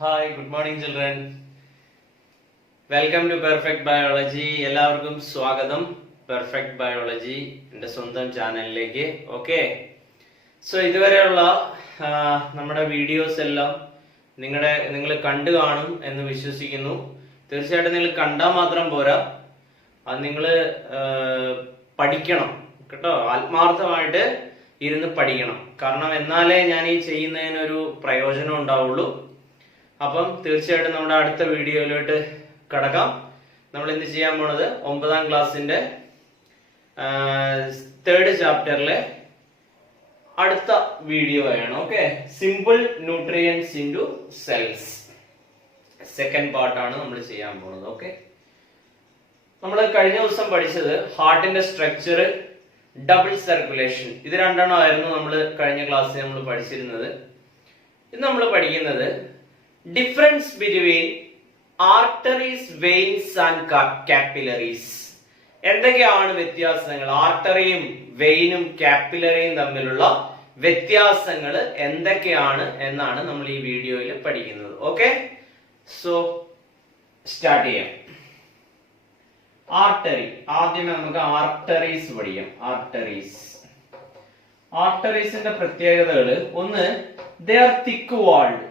Hi, good morning children. Welcome to Perfect Biology. എല്ലാവർക്കും സ്വാഗതം perfect biology എൻ്റെ സ്വന്തം ചാനലിലേക്ക്. ഓക്കെ, സോ ഇതുവരെയുള്ള നമ്മുടെ വീഡിയോസ് എല്ലാം നിങ്ങൾ കണ്ടു കാണും എന്ന് വിശ്വസിക്കുന്നു. തീർച്ചയായിട്ടും നിങ്ങൾ കണ്ടാൽ മാത്രം പോരാ, അത് നിങ്ങൾ പഠിക്കണം കേട്ടോ. ആത്മാർത്ഥമായിട്ട് ഇരുന്ന് പഠിക്കണം. കാരണം എന്നാലേ ഞാൻ ഈ ചെയ്യുന്നതിനൊരു പ്രയോജനം ഉണ്ടാവുള്ളൂ. അപ്പം തീർച്ചയായിട്ടും നമ്മുടെ അടുത്ത വീഡിയോയിലോട്ട് കടക്കാം. നമ്മൾ എന്ത് ചെയ്യാൻ പോണത് 9ാം ക്ലാസ്സിന്റെ 3rd ചാപ്റ്ററിലെ അടുത്ത വീഡിയോ ആണ്. Okay, simple nutrients into cells second പാർട്ടാണ് നമ്മൾ ചെയ്യാൻ പോണത്. ഓക്കെ, നമ്മൾ കഴിഞ്ഞ ദിവസം പഠിച്ചത് ഹാർട്ടിന്റെ സ്ട്രക്ചർ, ഡബിൾ സർക്കുലേഷൻ, ഇത് രണ്ടെണ്ണമായിരുന്നു നമ്മൾ കഴിഞ്ഞ ക്ലാസ്സിൽ നമ്മൾ പഠിച്ചിരുന്നത്. ഇത് നമ്മൾ പഠിക്കുന്നത് difference between arteries, veins and capillaries. എന്തൊക്കെയാണ് വ്യത്യാസങ്ങൾ? ആർട്ടറിയും വെയിനും കാപ്പിലറിയും തമ്മിലുള്ള വ്യത്യാസങ്ങൾ എന്തൊക്കെയാണ് എന്നാണ് നമ്മൾ ഈ വീഡിയോയിൽ പഠിക്കുന്നത്. ഓക്കെ, സോ സ്റ്റാർട്ട് ചെയ്യാം. ആർട്ടറി, ആദ്യമേ നമുക്ക് ആർട്ടറീസ് പഠിക്കാം. ആർട്ടറീസിന്റെ പ്രത്യേകതകൾ: ഒന്ന്, ദേ ആർ തിക്ക് വാൾഡ്.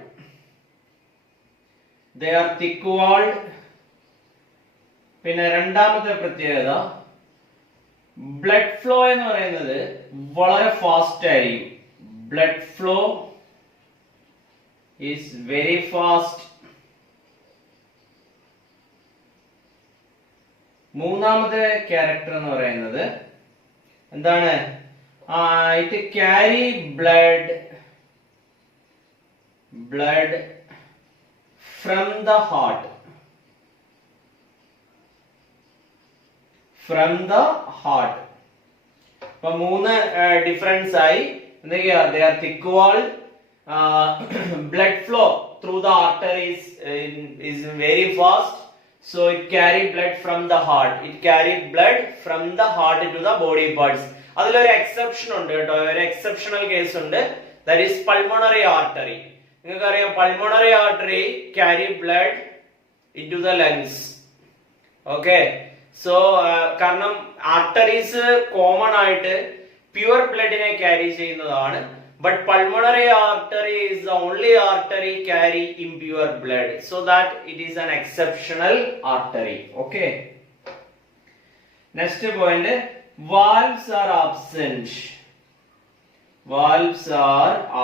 പിന്നെ രണ്ടാമത്തെ പ്രത്യേകത, ബ്ലഡ് ഫ്ലോ എന്ന് പറയുന്നത് വളരെ ഫാസ്റ്റ് ആയിരിക്കും. Blood flow is very fast. മൂന്നാമത്തെ ക്യാരക്ടർ എന്ന് പറയുന്നത് എന്താണ്? It carry blood from the heart. അപ്പൊ മൂന്ന് ഡിഫറൻസ് ആയി. എന്തൊക്കെയാ? they are thick walled, blood flow through the arteries is very fast, so it carry blood from the heart. To the body parts. അതിലൊരു exception ഉണ്ട് കേട്ടോ, ഒരു exceptional case ഉണ്ട്. that is pulmonary artery. നിങ്ങൾക്കറിയാം, pulmonary artery carry blood into the lungs. Okay, so കാരണം arteries common ആയിട്ട് pure ബ്ലഡിനെ carry ചെയ്യുന്നതാണ്. But pulmonary artery is the only artery carry impure blood, so that it is an exceptional artery. Okay, next point, valves R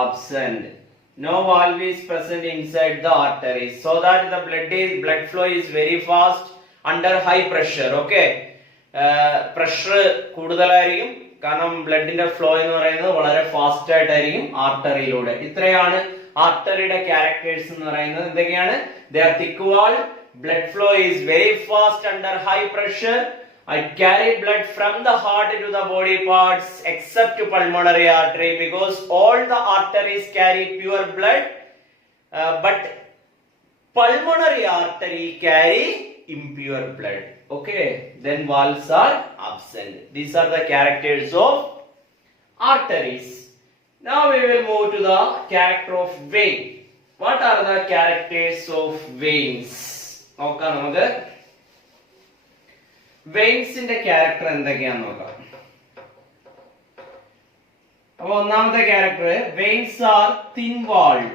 absent. No valve is present inside the arteries, so that the blood flow is very fast under high pressure. Okay, pressure കൂടുതലായിരിക്കും, കാരണം ബ്ലഡിന്റെ flow എന്ന് പറയുന്നത് വളരെ fast ആയിട്ടായിരിക്കും ആർട്ടറിയിലൂടെ. ഇത്രയാണ് ആർട്ടറിയുടെ characters എന്ന് പറയുന്നത്. എന്തൊക്കെയാണ്? they are thick walled, blood flow is very fast under high pressure, I carry blood from the heart to the body parts except pulmonary artery, because all the arteries carry pure blood, but pulmonary artery carry impure blood. Okay, then valves are absent. These are the characters of arteries. Now we will move to the character of vein. What are the characters of veins? Okay, നമുക്ക് വെയിൻസിന്റെ character എന്തൊക്കെയാന്ന് നോക്കാം. അപ്പൊ ഒന്നാമത്തെ character, veins R thin walled.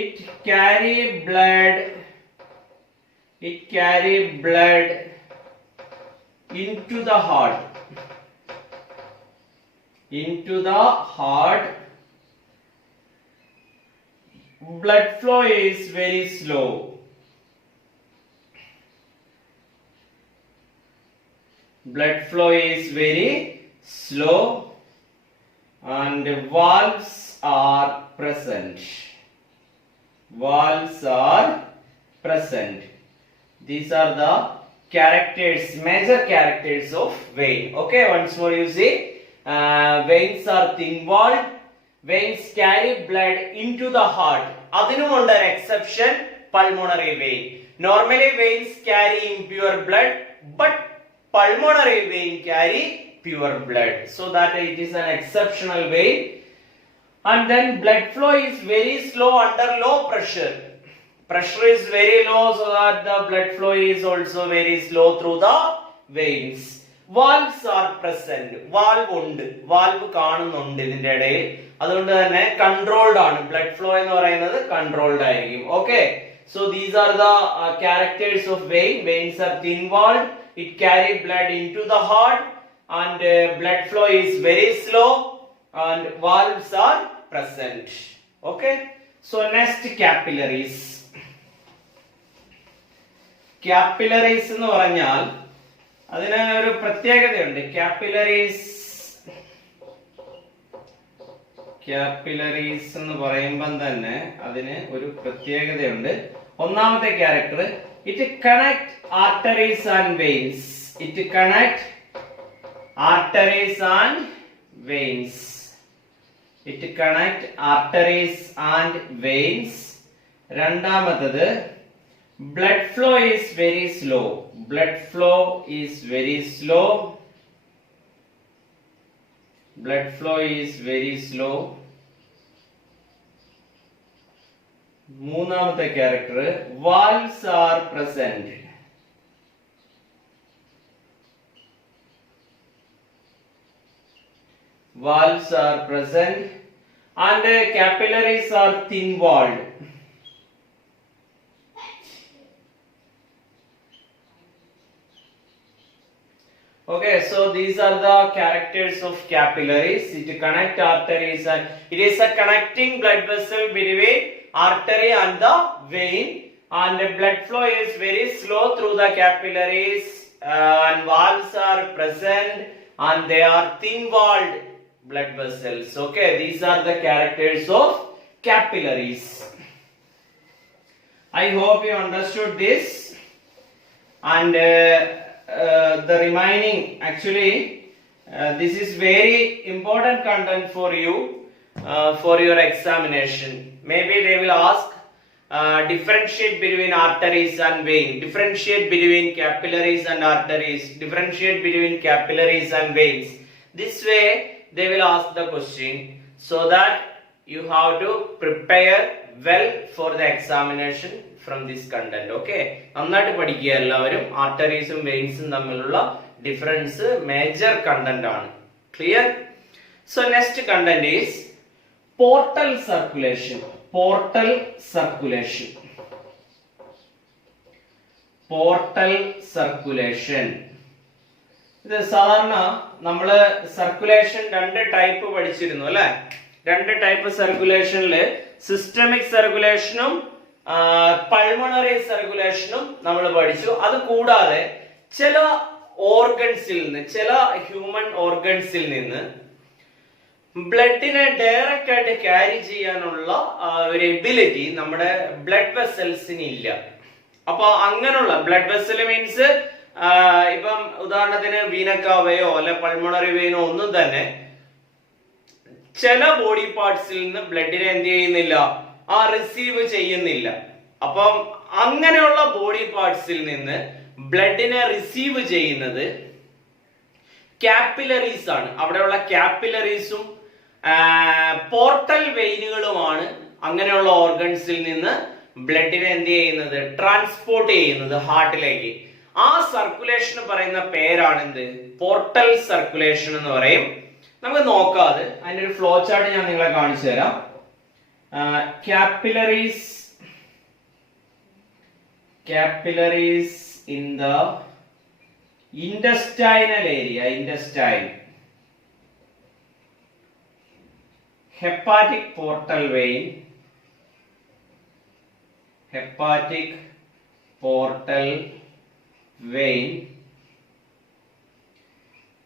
It carry blood into the heart. Blood flow is very slow. And valves are present. These are the characters, major characters of vein. Okay, once more you see, veins are thin walled. Veins carry blood into the heart. അതിനും ഉണ്ട് ഒരു exception, pulmonary vein. Normally veins carry impure blood, but pulmonary vein carry pure blood, so that it is an exceptional vein. And then blood flow is very slow under low pressure. Pressure is very low, so that the blood flow is also very slow through the veins. Valves are present. Valve ഉണ്ട്. Valve കാണുന്നുണ്ട് ഇതിന്റെ ഇടയിൽ. അതുകൊണ്ട് തന്നെ controlled ആണ്. Blood flow എന്ന് പറയുന്നത് controlled ആയിരിക്കും. Okay. So these are the characters of vein. Veins are thin walled. It carry blood into the heart, and blood flow is very slow, and valves are present. Okay. So next, capillaries. Capillaries എന്ന് പറഞ്ഞാൽ അതിന് ഒരു പ്രത്യേകതയുണ്ട്. Capillaries എന്ന് പറയുമ്പോൾ തന്നെ അതിന് ഒരു പ്രത്യേകതയുണ്ട്. ഒന്നാമത്തെ character, it connect arteries and veins. It connect arteries and veins. It connect arteries and veins. രണ്ടാമത്തത്, blood flow is very slow. Blood flow is very slow. Blood flow is very slow. മൂന്നാമത്തെ character, valves are present. Valves are present, and capillaries are thin walled. Okay, so these are the characters of capillaries. It connect arteries, and it is a connecting blood vessel between artery and the vein, and the blood flow is very slow through the capillaries, and valves are present, and they are thin walled blood vessels. Okay, these are the characters of capillaries. I hope you understood this, and the remaining, actually this is very important content for you for your examination. Maybe they will ask differentiate between arteries and vein, differentiate between capillaries and arteries, differentiate between capillaries and veins. This way they will ask the question, so that you have to prepare well for the examination from this content. Okay, നന്നായിട്ട് പഠിക്കുക എല്ലാവരും. ആർട്ടറീസും വെയിൻസും തമ്മിലുള്ള difference major content ആണ്. Clear? So next content is portal circulation. Portal circulation. Portal circulation. ഇത് സാധാരണ നമ്മള് circulation രണ്ട് type പഠിച്ചിരുന്നു അല്ലെ? രണ്ട് ടൈപ്പ് സർക്കുലേഷനില് സിസ്റ്റമിക് സർക്കുലേഷനും പൾമണറി സർക്കുലേഷനും നമ്മൾ പഠിച്ചു. അത് കൂടാതെ ചില ഓർഗൻസിൽ നിന്ന്, ചില ഹ്യൂമൻ ഓർഗൻസിൽ നിന്ന് ബ്ലഡിനെ ഡയറക്റ്റ് ആയിട്ട് ക്യാരി ചെയ്യാനുള്ള ഒരു എബിലിറ്റി നമ്മുടെ ബ്ലഡ് വെസൽസിന് ഇല്ല. അപ്പൊ അങ്ങനെയുള്ള ബ്ലഡ് വെസൽ മീൻസ് ഇപ്പം ഉദാഹരണത്തിന് വീനക്കാവയോ അല്ലെ പൾമണറി വെയിനോ ഒന്നും തന്നെ ചില ബോഡി പാർട്സിൽ നിന്ന് ബ്ലഡിനെ എന്ത് ചെയ്യുന്നില്ല, റിസീവ് ചെയ്യുന്നില്ല. അപ്പം അങ്ങനെയുള്ള ബോഡി പാർട്സിൽ നിന്ന് ബ്ലഡിനെ റിസീവ് ചെയ്യുന്നത് കാപ്പിലറീസ് ആണ്. അവിടെയുള്ള കാപ്പിലറീസും പോർട്ടൽ വെയിനുകളുമാണ് അങ്ങനെയുള്ള ഓർഗൻസിൽ നിന്ന് ബ്ലഡിനെ എന്ത് ചെയ്യുന്നത്, ട്രാൻസ്പോർട്ട് ചെയ്യുന്നത് ഹാർട്ടിലേക്ക്. ആ സർക്കുലേഷൻ പറയുന്ന പേരാണ് എന്ത്, പോർട്ടൽ സർക്കുലേഷൻ എന്ന് പറയും. നമുക്ക് നോക്കാതെ അതിന്റെ ഒരു ഫ്ലോ ചാർട്ട് ഞാൻ നിങ്ങളെ കാണിച്ചു തരാം. capillaries in the intestinal area, intestine. Hepatic portal vein, hepatic portal vein.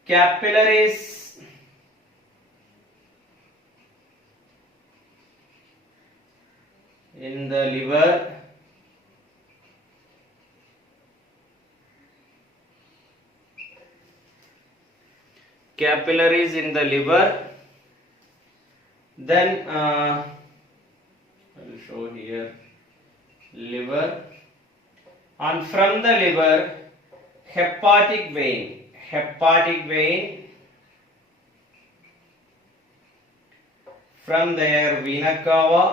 Capillaries in the liver, capillaries in the liver. Then I will show here liver, and from the liver hepatic vein, hepatic vein, from their vena cava,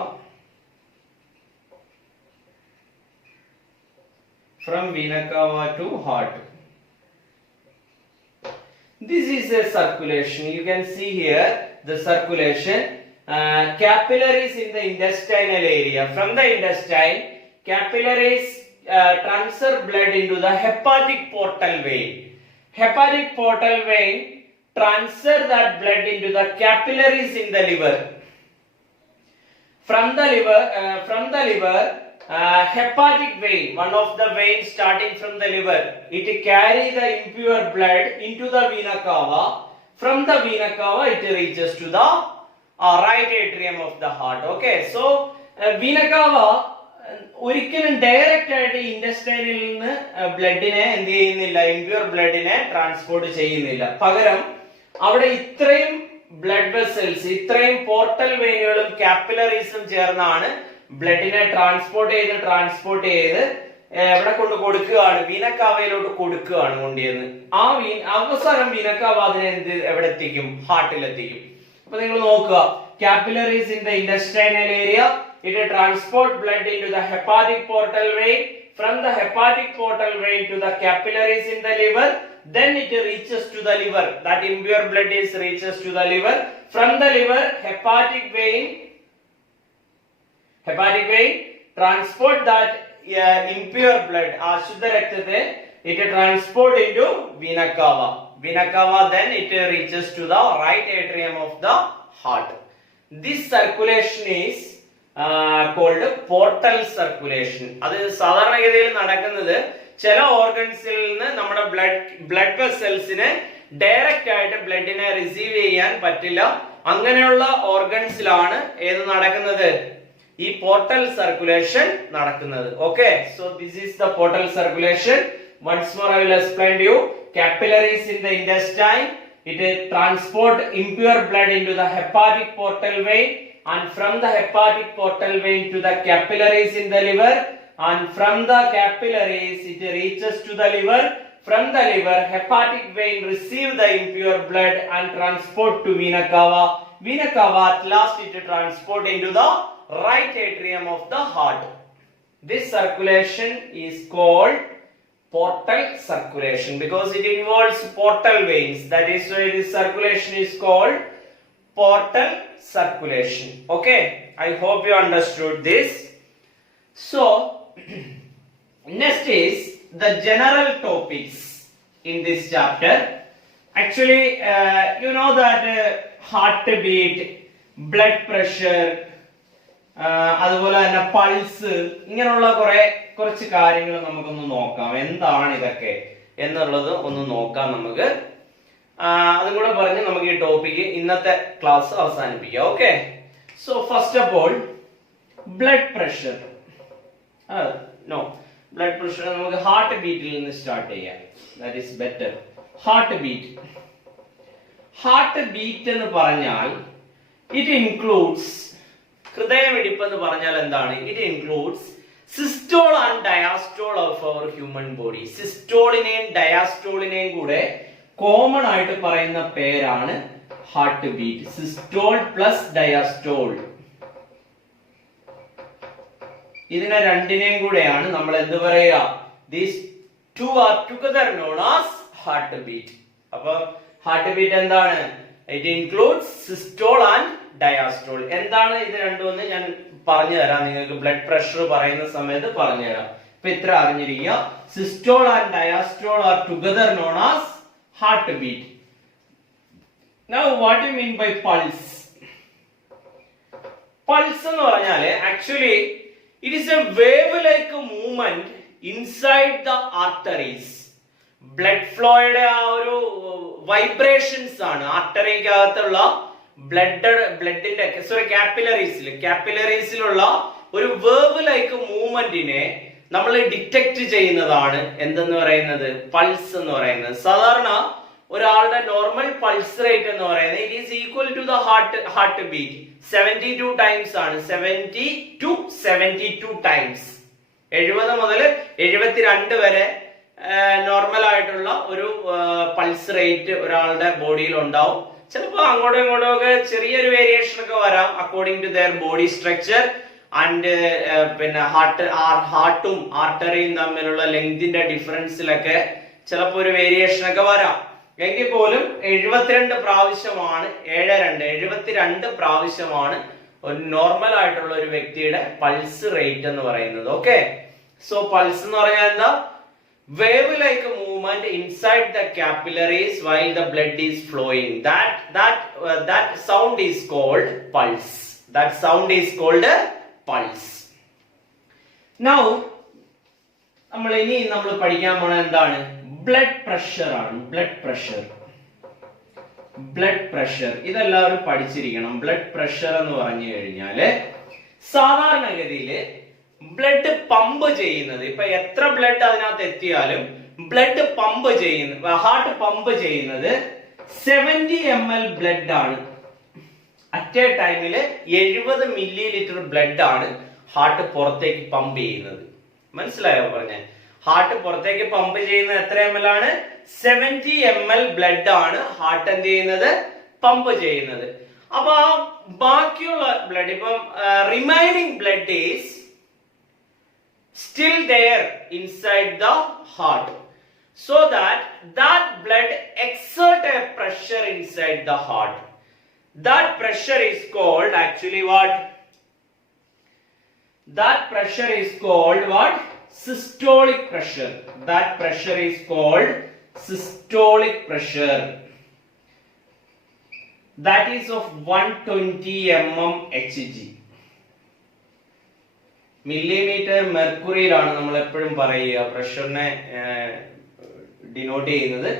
from vena cava to heart. This is a circulation. You can see here the circulation. Capillaries in the intestinal area. From the intestine, capillaries transfer blood into the hepatic portal vein. Hepatic portal vein transfer that blood into the capillaries in the liver. From the liver, hepatic vein, one of the veins starting from the liver, it carry the impure blood into the vena cava. From the vena cava, it reaches to the right atrium of the heart. Okay, so vena cava ഒരിക്കലും direct ആയിട്ട് ഇന്റസ്റ്റൈനിൽ നിന്ന് ബ്ലഡിനെ എന്ത് ചെയ്യുന്നില്ല, impure ബ്ലഡിനെ transport ചെയ്യുന്നില്ല. പകരം അവിടെ ഇത്രയും blood vessels, ഇത്രയും പോർട്ടൽ വെയിനുകളും കാപ്പിലറീസും ചേർന്നാണ് ബ്ലഡിനെ ട്രാൻസ്പോർട്ട് ചെയ്ത് എവിടെ കൊണ്ട് കൊടുക്കുകയാണ്, വീനക്കാവയിലോട്ട് കൊടുക്കുകയാണ് കൊണ്ടുവന്ന്. ആ അവസാനം വീനക്കാവ അതിനെ എവിടെ എത്തിക്കും, ഹാർട്ടിലെത്തിക്കും. അപ്പൊ നിങ്ങൾ നോക്കുക, capillaries in the intestinal area, it transport blood into the hepatic portal vein. From the hepatic portal vein to the capillaries in the liver, then it reaches to the liver. That impure blood reaches to the liver. From the liver, hepatic vein transport that impure blood, ashuddha raktate, it transport into vena cava. Vena cava, then it reaches to the right atrium of the heart. This circulation is called portal circulation. അത് സാധാരണഗതിയിൽ നടക്കുന്നത് ചില ഓർഗൻസിൽ നിന്ന് നമ്മുടെ blood വെസൽസിന് direct ആയിട്ട് ബ്ലഡിനെ receive ചെയ്യാൻ പറ്റില്ല. അങ്ങനെയുള്ള ഓർഗൻസിലാണ് ഏത് നടക്കുന്നത്, ഈ പോർട്ടൽ സർക്കുലേഷൻ നടക്കുന്നത്. Okay, so this is the portal circulation. Once more I will explain to you. Capillaries in the intestine, it transport impure blood into the hepatic portal vein, and from the hepatic portal vein to the capillaries in the liver, and from the capillaries it reaches to the liver. From the liver, hepatic vein receive the impure blood and transport to vena cava. Vena cava at last it transport into the right atrium of the heart. This circulation is called portal circulation because it involves portal veins. That is why this circulation is called portal circulation. Okay, I hope you understood this. So next is the general topics in this chapter. Actually, you know that heartbeat, blood pressure, അതുപോലെ തന്നെ pulse, ഇങ്ങനെയുള്ള കുറച്ച് കാര്യങ്ങൾ നമുക്കൊന്ന് നോക്കാം. എന്താണ് ഇതൊക്കെ എന്നുള്ളത് ഒന്ന് നോക്കാം നമുക്ക്. അതും കൂടെ പറഞ്ഞ് നമുക്ക് ഈ ടോപ്പിക്ക് ഇന്നത്തെ ക്ലാസ് അവസാനിപ്പിക്കാം. Okay, so first of all blood pressure. Blood pressure നമുക്ക് ഹാർട്ട് ബീറ്റിൽ നിന്ന് സ്റ്റാർട്ട് ചെയ്യാം. That is better. Heartbeat എന്ന് പറഞ്ഞാൽ ഇറ്റ് ഇൻക്ലൂഡ്സ്, ഹൃദയമിടിപ്പ് എന്ന് പറഞ്ഞാൽ എന്താണ്? It includes systole and diastole of our human body. സിസ്റ്റോളിനെയും ഡയാസ്റ്റോളിനെയും കൂടെ കോമൺ ആയിട്ട് പറയുന്ന പേരാണ് heartbeat. Systole plus diastole, ഇതിനെ രണ്ടിനെയും കൂടെയാണ് നമ്മൾ എന്ത് പറയുക? These two are together known as heart beat. അപ്പൊ ഹാർട്ട് ബീറ്റ് എന്താണ്? It includes systole and diastole. എന്താണ് ഇത് രണ്ടുമെന്ന് ഞാൻ പറഞ്ഞു തരാം നിങ്ങൾക്ക്. ബ്ലഡ് പ്രഷർ പറയുന്ന സമയത്ത് പറഞ്ഞു തരാം. ഇപ്പൊ ഇത്ര അറിഞ്ഞിരിക്കുക. Systole and diastole are together known as heart beat. Now what you mean by pulse? Pulse എന്ന് പറഞ്ഞാല് actually it is a wave like movement inside the arteries. Blood ഫ്ലോയുടെ ആ ഒരു വൈബ്രേഷൻസ് ആണ് ആർട്ടറിക്കകത്തുള്ള ബ്ലഡിന്റെ കാപ്പിലറീസിലുള്ള ഒരു വേവ് ലൈക്ക് മൂവ്മെന്റിനെ നമ്മൾ ഡിറ്റക്ട് ചെയ്യുന്നതാണ് എന്തെന്ന് പറയുന്നത്? പൾസ് എന്ന് പറയുന്നത്. സാധാരണ ഒരാളുടെ നോർമൽ പൾസ് റേറ്റ് എന്ന് പറയുന്നത് it is equal to the heart beat. 72 times ആണ്. 70 to 72 ടൈംസ്. 70 മുതൽ 72 വരെ നോർമൽ ആയിട്ടുള്ള ഒരു പൾസ് റേറ്റ് ഒരാളുടെ ബോഡിയിൽ ഉണ്ടാവും. ചിലപ്പോൾ അങ്ങോട്ടും ഇങ്ങോട്ടും ഒക്കെ ചെറിയൊരു വേരിയേഷൻ ഒക്കെ വരാം according to their body structure and പിന്നെ ഹാർട്ടും ആർട്ടറിയും തമ്മിലുള്ള ലെങ്തിന്റെ ഡിഫറൻസിലൊക്കെ ചിലപ്പോൾ ഒരു വേരിയേഷൻ ഒക്കെ വരാം. എങ്കിൽ പോലും 72 പ്രാവശ്യമാണ് 72 പ്രാവശ്യമാണ് ഒരു നോർമൽ ആയിട്ടുള്ള ഒരു വ്യക്തിയുടെ പൾസ് റേറ്റ് എന്ന് പറയുന്നത്. ഓക്കെ, സോ പൾസ് എന്ന് പറഞ്ഞാൽ എന്താ? wave like movement inside the capillaries while the blood is flowing. That sound is called pulse. That sound is called pulse. Now നമ്മൾ പഠിക്കാൻ പോണ എന്താണ്? ബ്ലഡ് പ്രഷർ ആണ്. ബ്ലഡ് പ്രഷർ ഇതെല്ലാവരും പഠിച്ചിരിക്കണം. ബ്ലഡ് പ്രഷർ എന്ന് പറഞ്ഞു കഴിഞ്ഞാല് സാധാരണഗതിയില് ബ്ലഡ് പമ്പ് ചെയ്യുന്നത്, ഇപ്പൊ എത്ര ബ്ലഡ് അതിനകത്ത് എത്തിയാലും ബ്ലഡ് പമ്പ് ചെയ്യുന്നത്, ഹാർട്ട് പമ്പ് ചെയ്യുന്നത് 70 ml ബ്ലഡ് ആണ്. അറ്റ് എ ടൈമില് 70 മില്ലി ബ്ലഡ് ആണ് ഹാർട്ട് പുറത്തേക്ക് പമ്പ് ചെയ്യുന്നത്. മനസ്സിലായോ പറഞ്ഞേ? ഹാർട്ട് പുറത്തേക്ക് പമ്പ് ചെയ്യുന്നത് എത്ര ml ആണ്? 70 ml ബ്ലഡ് ആണ് ഹാർട്ട് എന്ത് ചെയ്യുന്നത്? പമ്പ് ചെയ്യുന്നത്. അപ്പൊ ആ ബാക്കിയുള്ള ബ്ലഡ്, ഇപ്പം remaining blood is still there inside the heart, so that blood exert a pressure inside the heart. That pressure is called actually what? That pressure is called what? Systolic pressure. That pressure is called systolic pressure. That is of 120 mmHg. Millimetre മെർക്കുറിയിലാണ് നമ്മൾ എപ്പോഴും പറയുക പ്രഷറിനെ denote ചെയ്യുന്നത്.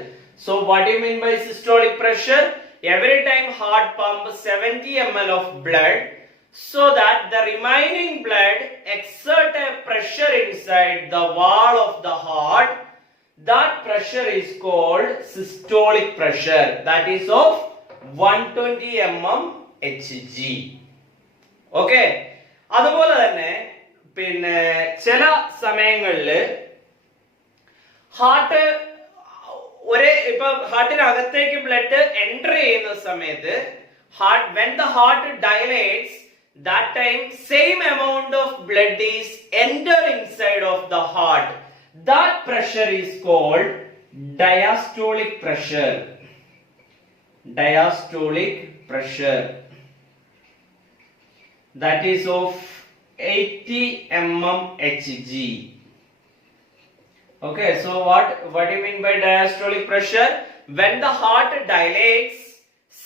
So what you mean by systolic pressure? Every time heart pump 70 ml of blood, so that the remaining blood exert a pressure inside the wall of the heart. That pressure is called systolic pressure. That is of 120 mmHg. Okay, അതുപോലെ തന്നെ പിന്നെ ചില സമയങ്ങളില് heart ഇപ്പൊ ഹാർട്ടിനകത്തേക്ക് blood enter ചെയ്യുന്ന സമയത്ത് when the heart dilates, that time same amount of blood is enter inside of the heart. That pressure is called diastolic pressure. Diastolic pressure. That is of 80 mmHg. Okay, so what do you mean by diastolic pressure? When the heart dilates,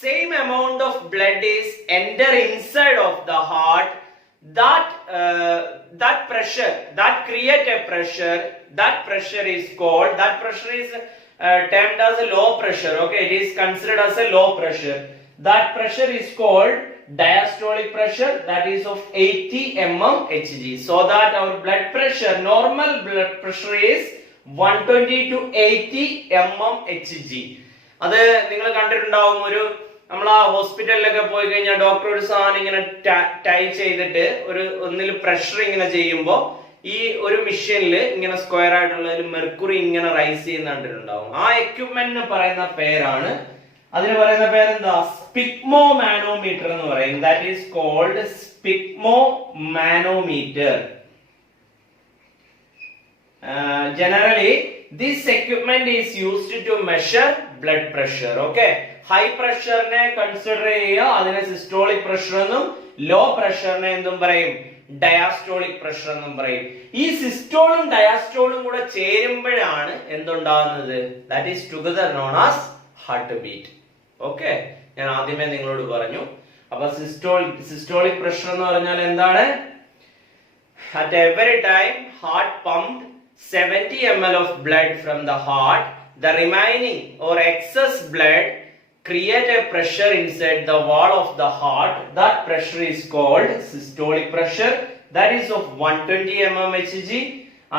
same amount of blood is enter inside of the heart. That pressure, that create a pressure. That pressure is called, that pressure is termed as a low pressure. Okay, it is considered as a low pressure. That pressure is called diastolic pressure. That is of 80 mmHg. So that our blood pressure, normal blood pressure is 120 to 80 mmHg. അത് നിങ്ങൾ കണ്ടിട്ടുണ്ടാവും. ഒരു നമ്മൾ ആ ഹോസ്പിറ്റലിലൊക്കെ പോയി കഴിഞ്ഞാൽ doctor ഒരു സാധനം ഇങ്ങനെ ടൈ ചെയ്തിട്ട് ഒന്നിൽ പ്രഷർ ഇങ്ങനെ ചെയ്യുമ്പോ ഈ ഒരു മെഷീനിൽ ഇങ്ങനെ സ്ക്വയർ ആയിട്ടുള്ള ഒരു മെർക്കുറി ഇങ്ങനെ റൈസ് ചെയ്യുന്ന കണ്ടിട്ടുണ്ടാവും. ആ എക്യുപ്മെന്റിന് പറയുന്ന പേരാണ്, അതിന് പറയുന്ന പേരെന്താ? സ്പിഗ്മോ മാനോമീറ്റർ എന്ന് പറയും. That is called sphygmomanometer. Generally this equipment is used to measure blood pressure. Okay, high pressure ne consider cheya, adine systolic pressure എന്നും low pressure ne endum parayum? Diastolic pressure എന്നും പറയും. ഈ സിസ്റ്റോളും ഡയാസ്റ്റോളും കൂടെ ചേരുമ്പോഴാണ് എന്തുണ്ടാകുന്നത്? That is together known as heart beat. Okay, ഞാൻ ആദ്യമേ നിങ്ങളോട് പറഞ്ഞു. അപ്പൊ സിസ്റ്റോളിക് പ്രഷർ എന്ന് പറഞ്ഞാൽ എന്താണ്? At every time heart pumped 70 ml of blood from the heart, the remaining or excess blood create a pressure inside the wall of the heart. That pressure is called systolic pressure. That is of 120 mmHg.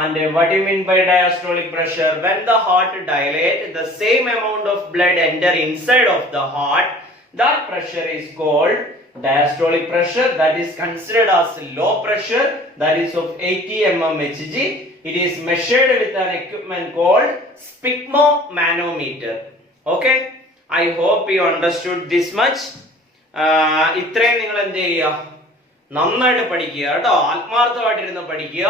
And what do you mean by diastolic pressure? When the heart dilates, the same amount of blood enter inside of the heart. That pressure is called diastolic pressure. That is considered as low pressure. That is of 80 mmHg. It is measured with an equipment called sphygmomanometer. Okay, I hope you understood this much. ഇത്രയും നിങ്ങൾ എന്ത് ചെയ്യുക, നന്നായിട്ട് പഠിക്കുക കേട്ടോ, ആത്മാർത്ഥമായിട്ടിരുന്ന് പഠിക്കുക.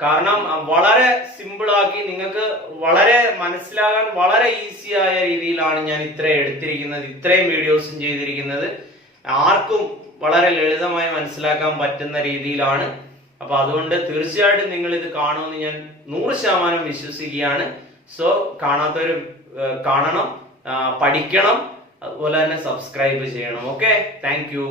കാരണം വളരെ സിമ്പിൾ ആക്കി നിങ്ങൾക്ക് വളരെ മനസ്സിലാകാൻ വളരെ ഈസി ആയ രീതിയിലാണ് ഞാൻ ഇത്രയും എടുത്തിരിക്കുന്നത്, ഇത്രയും വീഡിയോസും ചെയ്തിരിക്കുന്നത്. ആർക്കും വളരെ ലളിതമായി മനസ്സിലാക്കാൻ പറ്റുന്ന രീതിയിലാണ്. അപ്പൊ അതുകൊണ്ട് തീർച്ചയായിട്ടും നിങ്ങൾ ഇത് കാണുമെന്ന് ഞാൻ 100% വിശ്വസിക്കുകയാണ്. സോ കാണാത്തവര് കാണണം, പഠിക്കണം, അതുപോലെ തന്നെ സബ്സ്ക്രൈബ് ചെയ്യണം. Okay, thank you.